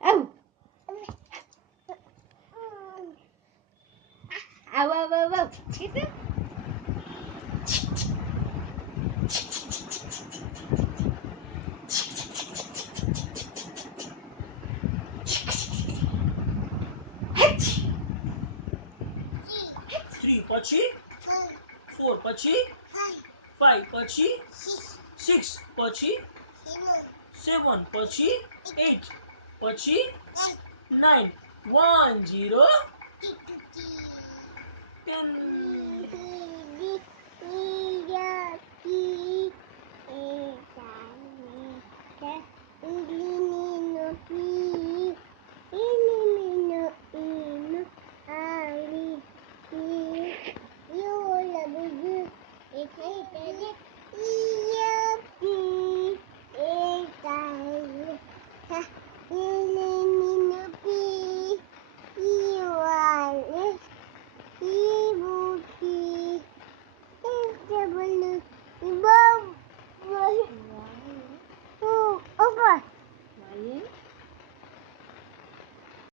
Au. Au, au, au, au. Gitu. Three પછી 4 પછી 5 પછી 6 પછી 7 પછી 8 પછી 9 1 0 10